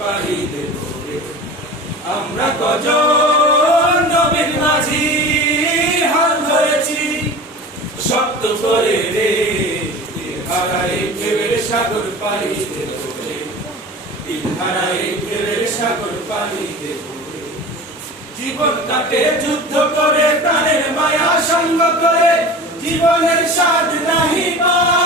পাড়ি দেব রে। আমরা কজন নবীর মাঝি হাল ধরেছি শক্ত করে রে, হারাই ঢেউয়ের সাগর পাড়ি দেব রে, হারাই ঢেউয়ের সাগর পাড়ি দেব রে। জীবন কাটে যুদ্ধ করে, প্রাণের মায়া সঙ্গ করে, জীবনের স্বাদ নাহি পায়।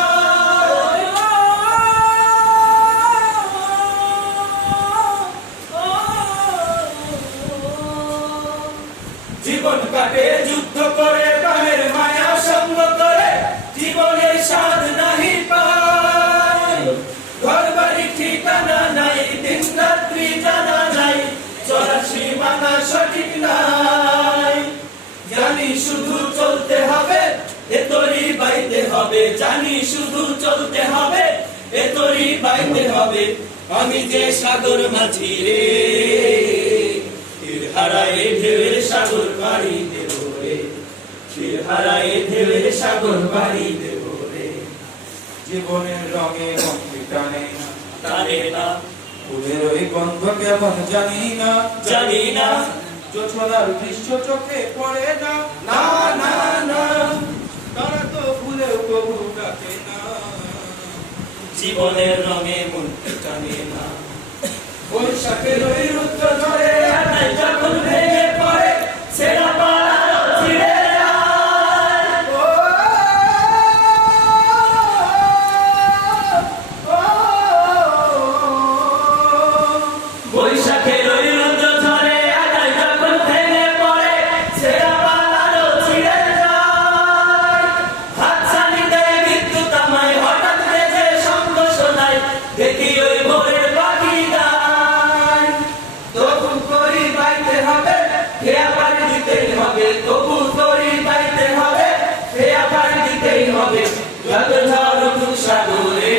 জীবন কাটে যুদ্ধ করে, প্রাণের মায়া সঙ্গ করে, জীবনের স্বাদ নাহি পায়। ঘর বাড়ি ঠিকানা নাই, দিন রাত্রি জানা নাই, চলার সীমানা সঠিক নাই। জানি শুধু চলতে হবে, এ তরি বাইতে হবে, জানি শুধু চলতে হবে, এ তরি বাইতে হবে। আমি যে সাগর মাঝি রে, হারায় ঢেউয়ের সাগর পাড়ি দেব রে, হারায় ঢেউয়ের সাগর পাড়ি দেব রে। জীবনের রঙে মনকে টানে না, টানে না, ফুলের ওই গন্ধ কেমন জানি না, জানি না, জোছনার দৃশ্য চোখে পড়ে না, না না না, তারা তো ফুলেও কবু ডাকে না। জীবনের রঙে মন টানে না। বৈশাখের ওই রুদ্র ঝড়ে আকাশ যখন ভেঙে পড়ে, ছেঁড়া পাড়া ছিঁড়ে যায়। বৈশাখের ওই রুদ্র ঝড়ে আকাশ যখন ভেঙে পড়ে, ছেঁড়া পাড়া ছিঁড়ে যায়। হাতছানি দেয় বিদ্যুৎ আমায়, হঠাৎ বেজে শব্দ শোনায়, দেখি ওই ভোরের পাখি গায়। তবু তরি বাইতে হবে, খেয়া পাড়ি দিতেই হবে, তবু তরি বাইতে হবে, খেয়া পাড়ি দিতেই হবে। যত ঝড় উঠুক সাগরে,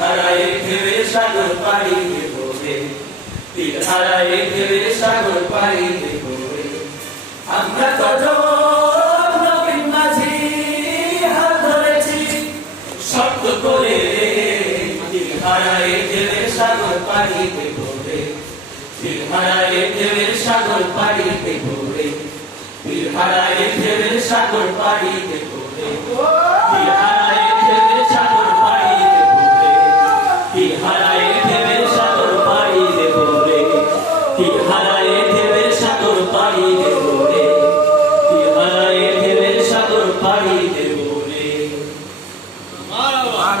হারায় ঢেউয়ের সাগর পাড়ি দেব রে, হারায় ঢেউয়ের সাগর পাড়ি দেব রে। আমরা কজন নবীর মাঝি হাল ধরেছি শক্ত করে রে, হারায় ঢেউয়ের সাগর পাড়ি দেব রে, হারায় ঢেউয়ের সাগর পাড়ি দেব রে, হারায় ঢেউয়ের সাগর পাড়ি দেব।